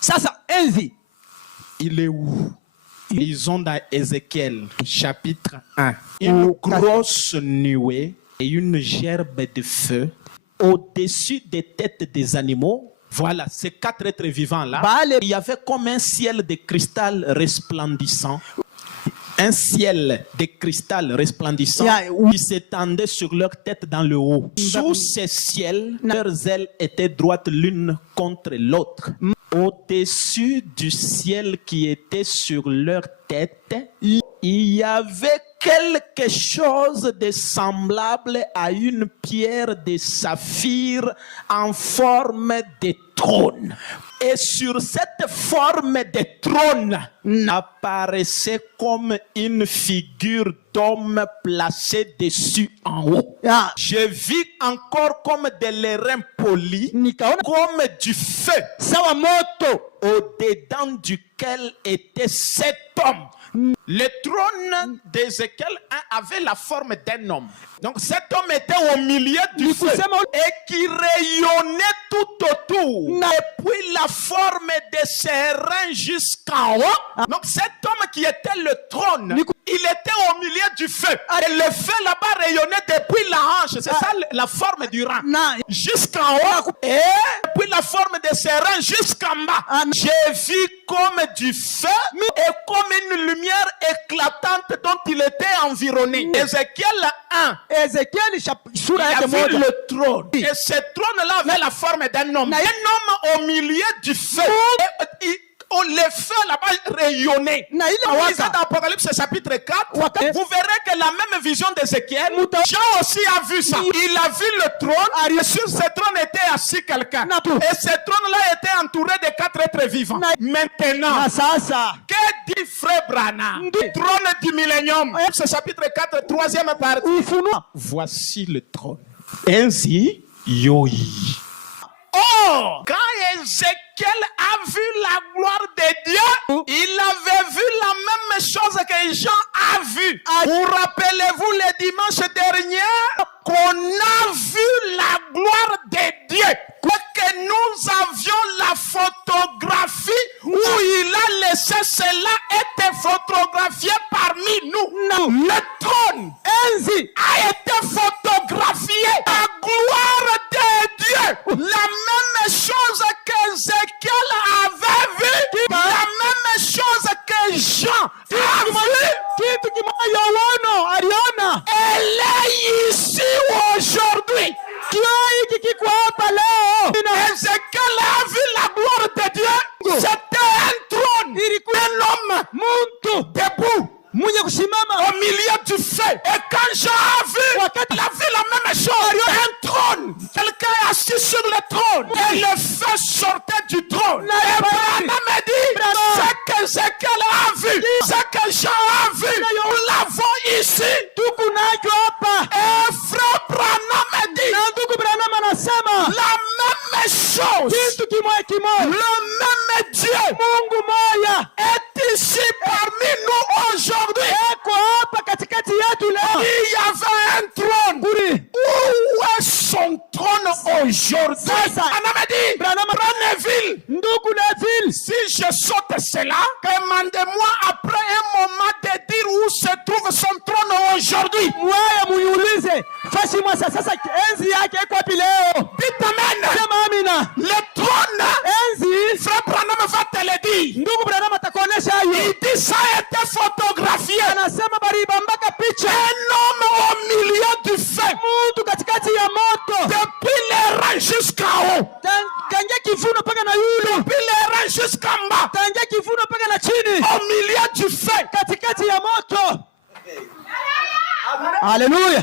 Sasa enzi. Il est où? Ils ont dans Ézéchiel, chapitre 1, une grosse nuée et une gerbe de feu au-dessus des têtes des animaux. Voilà, ces 4 êtres vivants-là, il y avait comme un ciel de cristal resplendissant. Un ciel de cristal resplendissant qui s'étendait sur leur tête dans le haut. Sous ces ciels, leurs ailes étaient droites l'une contre l'autre. Au-dessus du ciel qui était sur leur tête, il y avait quelque chose de semblable à une pierre de saphir en forme de trône. Et sur cette forme de trône apparaissait comme une figure d'homme placée dessus en haut. Je vis encore comme de l'airain poli, comme du feu, au-dedans duquel était cet homme. Le trône d'Ézéchiel avait la forme d'un homme. Donc cet homme était au milieu du feu et qui rayonnait tout autour. Et puis la forme de ses reins jusqu'en haut. Donc cet homme qui était le trône, il était au milieu du feu. Et le feu là-bas rayonnait depuis la hanche. C'est ça la forme du rang. Jusqu'en haut. Et puis la forme de ses reins jusqu'en bas. J'ai vu comme du feu et comme une lumière éclatante dont il était environné. Ézéchiel 1. Il a vu le trône. Et ce trône-là avait la forme d'un homme. Un homme au milieu du feu. Le feu là-bas rayonnait. Lisez dans Apocalypse chapitre 4. Vous verrez que la même vision d'Ézéchiel, Jean aussi a vu ça. Il a vu le trône. Et sur ce trône était assis quelqu'un. Et ce trône-là était entouré de 4 êtres vivants. Maintenant, que dit Frère Branham? Trône du millénium. Ce chapitre 4, 3e partie. Voici le trône. Ainsi, Yoi. Oh, quand Ézéchiel a vu la gloire de Dieu, il avait vu la même chose que Jean a vu. Vous rappelez-vous le dimanche dernier qu'on a vu la gloire de Dieu, que nous avions la photographie où il a laissé cela être photographié parmi nous. Le trône a été photographié. La gloire de Dieu, la même chose qu'Ézéchiel avait vu, la même chose que Jean a vu. Elle est ici aujourd'hui. Ézéchiel a vu la gloire de Dieu. C'était un trône, un homme debout au milieu du feu. Et quand Jean a vu, il a vu la même chose. Un trône, quelqu'un assis sur le trône. Et le feu sortait du trône. Et Branham a dit, ce que Ézéchiel a vu, ce que Jean a vu, nous l'avons ici. Et Frère Branham a dit, la même chose, le même Dieu est ici parmi nous aujourd'hui. Il y avait un trône. Où est son trône aujourd'hui? Prenez ville. Si je saute cela, demandez-moi après un moment de dire où se trouve son trône aujourd'hui. Dites amen. Le trône, Frère Branham va te le dire. Il dit ça a été photographié. Un homme au milieu du feu. Depuis les reins jusqu'en haut. Depuis les reins jusqu'en bas. Au milieu du feu. Alléluia.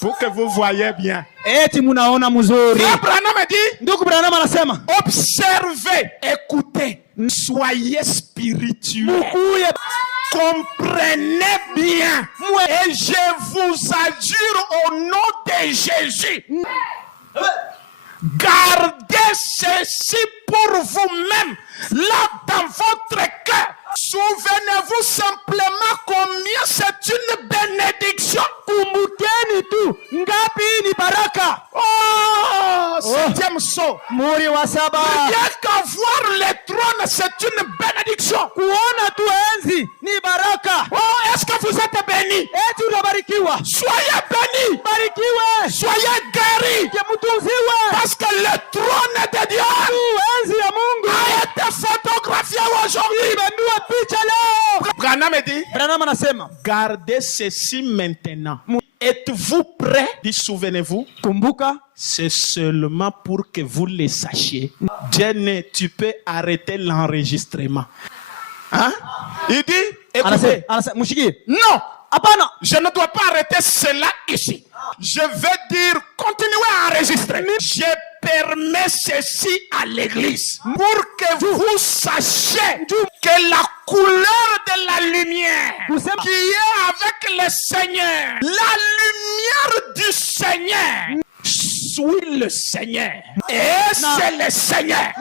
Pour que vous voyez bien. Munaona mzuri. Branham dit, Ndugu Branham anasema, observez, écoutez, soyez spirituels. Comprenez bien. Et je vous adjure au nom de Jésus. Gardez ceci pour vous-même, là dans votre cœur. Souvenez-vous simplement combien c'est une bénédiction. Kumbukeni tu ngapi Wapi ni baraka? Oh, septième saut. Muri wa saba. Rien qu'à voir le trône, c'est une bénédiction. Kuona tu enzi ni baraka. Oh, est-ce que vous êtes bénis? Eti unabarikiwa. Soyez bénis. Barikiwe. Soyez guéris. Mtunziwe. Parce que le trône de Dieu enzi ya Mungu a été photographié aujourd'hui. Imendua picha leo. Branham dit, Branham anasema, gardez ceci maintenant. Êtes-vous prêts? Dit, souvenez-vous. Kumbuka. C'est seulement pour que vous le sachiez. Dieu, tu peux arrêter l'enregistrement. Hein? Il dit, écoutez. Non. Apana. Je ne dois pas arrêter cela ici. Je vais dire, continuez à enregistrer. Je permets ceci à l'église pour que vous sachiez que la couleur de la lumière qui est avec le Seigneur, la lumière du Seigneur, suit le Seigneur. Et c'est le Seigneur.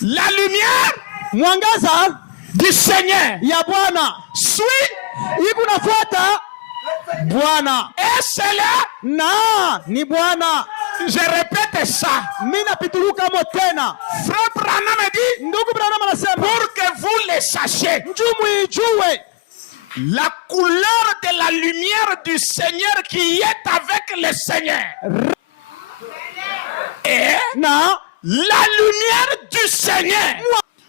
La lumière mwangaza du Seigneur ya Bwana suit ikunafuata Bwana. Et c'est là na ni Bwana. Je répète ça. Mina pituluka motena. Frère Branham dit, ndugu Branham anasema, pour que vous le sachiez, mjumuijue la couleur de la lumière du Seigneur qui est avec le Seigneur. Et na la lumière du Seigneur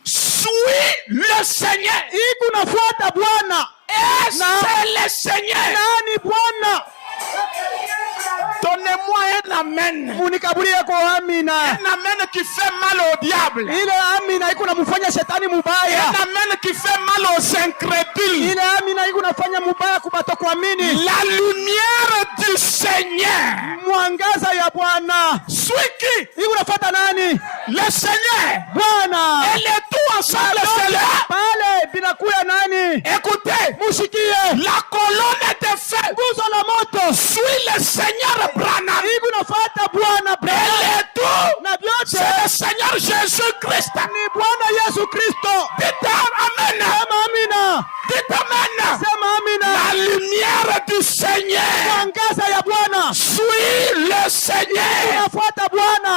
suit le Seigneur. Ikunafuata Bwana. Et c'est le Seigneur. Nani Bwana? Donnez-moi un amen. Munikabulie kwa amina. Un amen qui fait mal au diable. Ile amina iko namfanya shetani mubaya. Un amen qui fait mal aux incrédules. Ile amina iko nafanya mubaya kubatokuamini. La lumière du Seigneur. Mwangaza ya Bwana. Suit qui? Iko nafuata nani? Le Seigneur. Bwana. Et les tout ensemble c'est là. Pale binakuya nani? Écoutez, mushikie. La colonne de feu. Nguzo la moto. Suit le Seigneur Branham. Iko nafuata Bwana. Et les tout. Na vyote. C'est le Seigneur Jésus-Christ. Ni Bwana Yesu Kristo. Dites amen. Sema amina. Dites amen. Sema amina. La lumière du Seigneur. Mwangaza ya Bwana. Suit le Seigneur. Unafuata Bwana.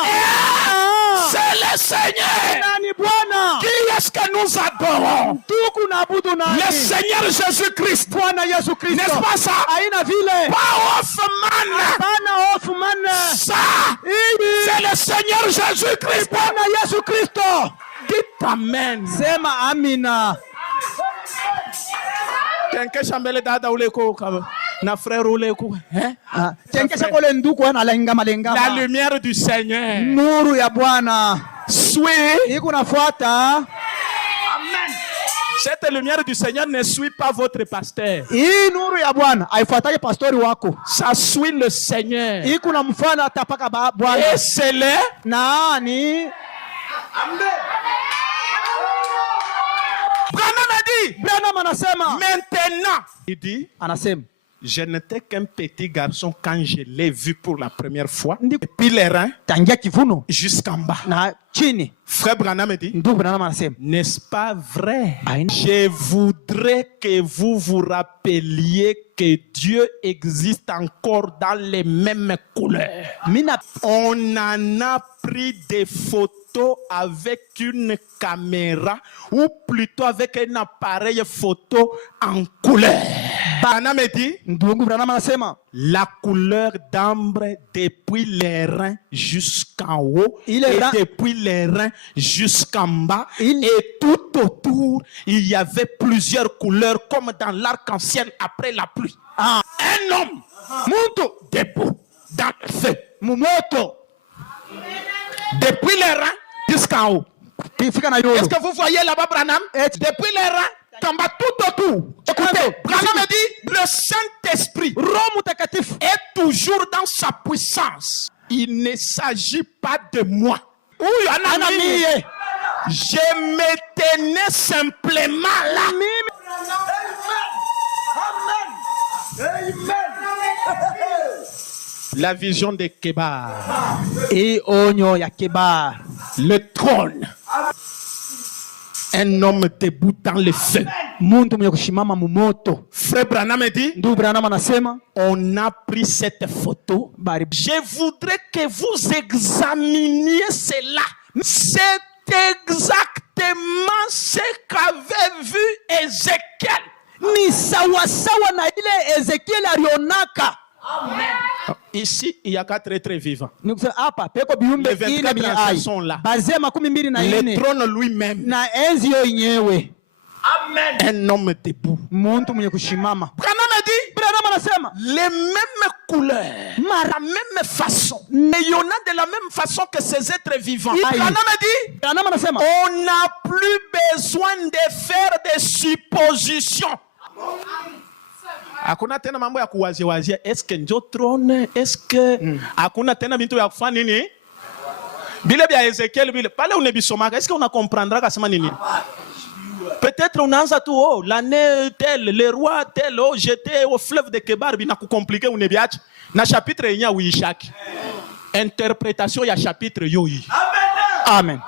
C'est le Seigneur. Nani Bwana? Qui est-ce que nous adorons? Tukunabudu nani? Le Seigneur Jésus-Christ. Bwana Yesu Kristo. N'est-ce pas ça? Haina vile. Pas Hoffman. Bana Hoffman. Ça. C'est le Seigneur Jésus-Christ. Bwana Yesu Kristo. Dites amen. Sema amina. Tenke shambele dada ule ko na frère ule ko tenke shakole nduku ana lenga malenga. La lumière du Seigneur. Nuru ya Bwana. Suit. Iko nafuata. Amen. Cette lumière du Seigneur ne suit pas votre pasteur. Hii nuru ya Bwana haifuataki pastori wako. Ça suit le Seigneur. Iko na mfano tapaka Bwana. Et c'est le nani? Amen. Branham a dit. Branham anasema. Maintenant. Il dit. Anasema. Je n'étais qu'un petit garçon quand je l'ai vu pour la première fois. Depuis les reins. Tangia kivuno. Jusqu'en bas. Na chini. Frère Branham dit. N'est-ce pas vrai? Je voudrais que vous vous rappeliez que Dieu existe encore dans les mêmes couleurs. On en a pris des photos avec une caméra ou plutôt avec un appareil photo en couleur. Branham dit, la couleur d'ambre depuis les reins jusqu'en haut et depuis les reins jusqu'en bas et tout autour il y avait plusieurs couleurs comme dans l'arc-en-ciel après la pluie. Un homme debout dans le feu. Depuis les reins jusqu'en haut. Est-ce que vous voyez là-bas Branham? Depuis les reins en bas tout autour. Écoutez, Branham me dit, le Saint-Esprit est toujours dans sa puissance. Il ne s'agit pas de moi. Je me tenais simplement là. La vision de Kebar. Et onyo ya Kebar. Le trône. Un homme debout dans le feu. muntu mwenye kushimama mumoto. Frère Branham dit, Ndugu Branham anasema, on a pris cette photo. Je voudrais que vous examiniez cela. C'est exactement ce qu'avait vu Ézéchiel. Ni sawasawa na ile Ezekiel alionaka. Amen. Ici, il y a 4 êtres vivants. Les 24 sont là. Le trône lui-même. Amen. Un homme debout. Branham dit, les mêmes couleurs, la même façon, rayonnant de la même façon que ces êtres vivants. Branham dit, on n'a plus besoin de faire des suppositions. Hakuna tena mambo ya kuwazia est-ce que ndio trône, est-ce que hakuna tena bintu ya kufanya nini bile bya Ezekiel bile pale unebisomaka, est-ce qu'on a comprendra kasema nini? Peut-être unaanza tu l'année tel le roi tel j'étais au fleuve de Kebar bina ku compliquer unebiachi na chapitre yenya uishaki interprétation ya chapitre yoyi. Amen.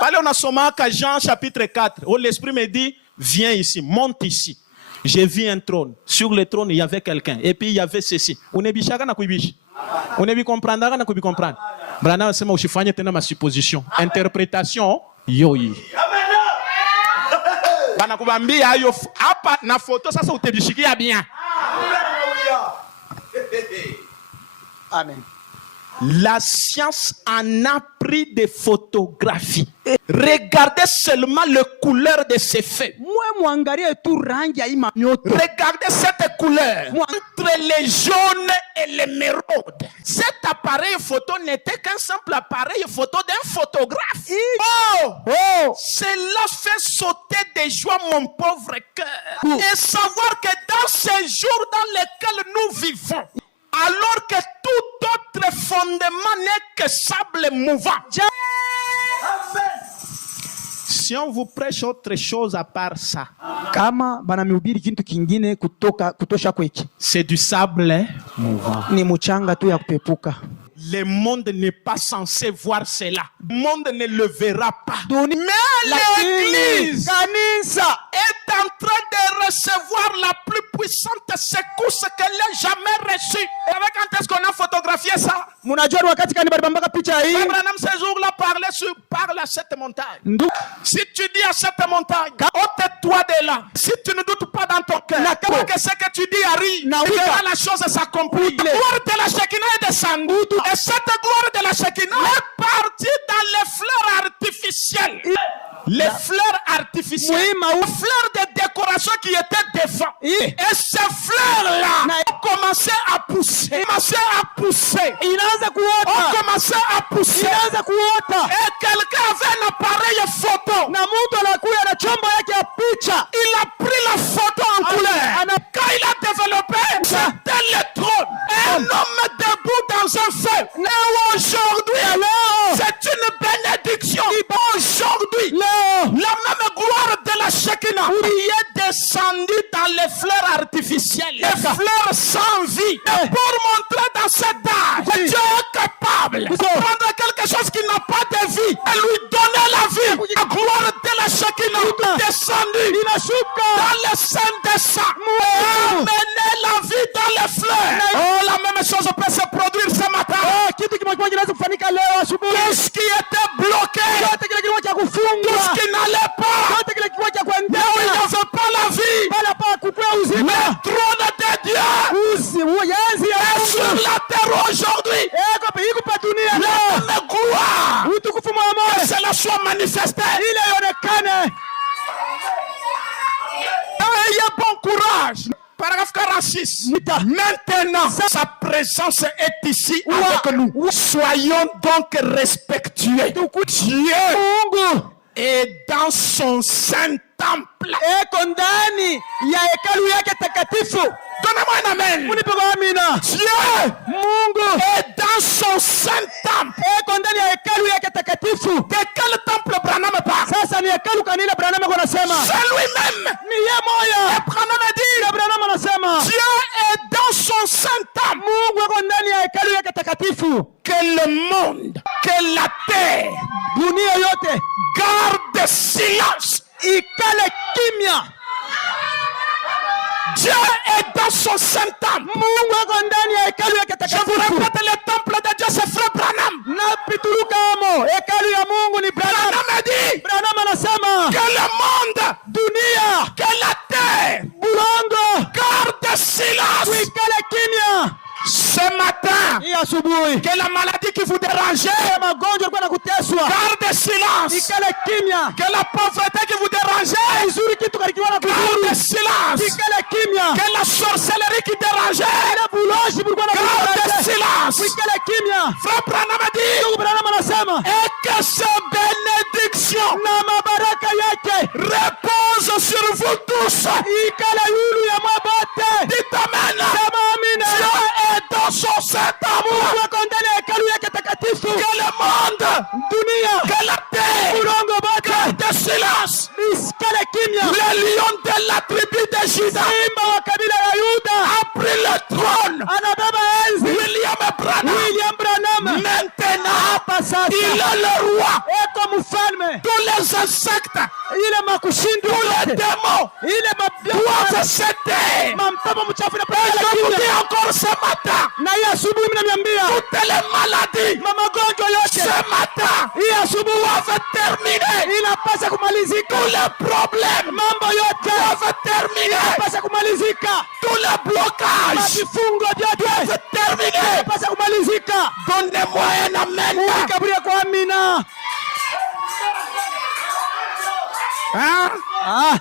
Pale unasomaka Jean chapitre 4 où l'esprit me dit viens ici, monte ici. J'ai vu un trône. Sur le trône, il y avait quelqu'un. Et puis il y avait ceci. On est bichaka na kuibishi. On est bi comprendre na kuibi comprendre. Branham sema usifanye tena ma supposition. Interprétation yoyi. Bana kubambia ayo hapa na photo sasa utebishikia bien. Amen. La science en a pris des photographies. Regardez seulement la couleur de ces faits. Regardez cette couleur entre les jaunes et l'émeraude. Cet appareil photo n'était qu'un simple appareil photo d'un photographe. Cela fait sauter de joie mon pauvre cœur. Et savoir que dans ces jours dans lesquels nous vivons, alors que tout autre fondement n'est que sable mouvant. Si on vous prêche autre chose à part ça, c'est du sable mouvant. Le monde n'est pas censé voir cela. Le monde ne le verra pas. Mais l'Église est en train de recevoir la plus puissante secousse qu'elle ait jamais reçue. Et quand est-ce qu'on a photographié ça? Abraham ces jours-là parle à cette montagne. Si tu dis à cette montagne, ôte-toi de là. Si tu ne doutes pas dans ton cœur que ce que tu dis arrive, la chose s'accomplit. La gloire de la Shekinah est descendue. Et cette gloire de la Shekinah est partie dans les fleurs artificielles. Les fleurs artificielles, les fleurs de décoration qui étaient devant. Et ces fleurs-là ont commencé à pousser. Ont commencé à pousser. Et quelqu'un avait un appareil photo. Il a pris la photo en couleur. Quand il a développé, c'était le trône. Un homme debout dans un feu. Et aujourd'hui, c'est une bénédiction. Aujourd'hui, la même gloire de la Shekinah est descendue dans les fleurs artificielles, les fleurs sans vie, pour montrer dans cet âge que Dieu est capable de prendre quelque chose qui n'a pas de vie et lui donner la vie. La gloire de la Shekinah est descendue dans le sein des saints et amener la vie dans les fleurs. Oh, la même chose peut se produire ce matin. Tout ce qui était bloqué, tout ce qui n'allait pas, où il n'y avait pas la vie, le trône de Dieu est sur la terre aujourd'hui. La même gloire, que cela soit manifesté. Ayez bon courage. Paragraphe 46. Maintenant, sa présence est ici avec nous. Soyons donc respectueux. Dieu est dans son saint temple. Donnez-moi un amen. Dieu est dans son saint temple. De quel temple Branham parle? C'est lui-même. Et Branham dit, Dieu est dans son saint temple. Que le monde, que la terre, dunia yote, garde silence. ikale kimya. Dieu est dans son saint temple. Mungu ako ndani ya hekalu yake Je vous takatifu. répète, le temple de Dieu, c'est Frère Branham. Napituruka amo, hekalu ya Mungu ni Branham. Branham a dit Branham anasema que le monde, dunia, que la terre, bulongo, garde silence. ikale kimya. Ce matin, Hii asubuhi, que la maladie qui vous dérangeait, magonjwa yalikuwa nakuteswa, garde silence. ikale kimya. Que la pauvreté qui vous dérangeait, Vizuri kitu kalikiwa na kuzuru, garde silence. ikale kimya. Que la sorcellerie qui dérangeait, Ile buloshi bulikuwa na garde kuzuru, silence. ikale kimya. Frère Branham a dit, Ndugu Branham anasema, et que ces bénédictions na mabaraka yake reposent sur vous tous. ikale yulu ya mwabote. Dites amen. Sema amina. Dieu est dans son saint temple. Mungu ako ndani ya hekalu yake takatifu. Que le monde, Dunia, que la terre, bulongo bote, garde silence. isikale kimya. Le lion de la tribu de Juda Simba wa kabila ya Yuda a pris le trône. anabeba enzi. William Branham. William Branham Maintenant, hapa sasa il est le roi. eko mfalme. Tous les insectes, Ile makushindu tous les yote, démons ile doivent se taire. mampepo mchafu na Et je vous dis encore ce matin, na hii asubuhi mnaniambia toutes les maladies magonjwa yote ce matin hii asubuhi doivent terminer. inapasa kumalizika. Tous les problèmes Mambo yote doivent terminer. inapasa kumalizika. Tous les blocages Vifungo vyote doivent terminer. inapasa kumalizika. Donnez-moi un amen. Kaburia kwa amina. Hein? Ah.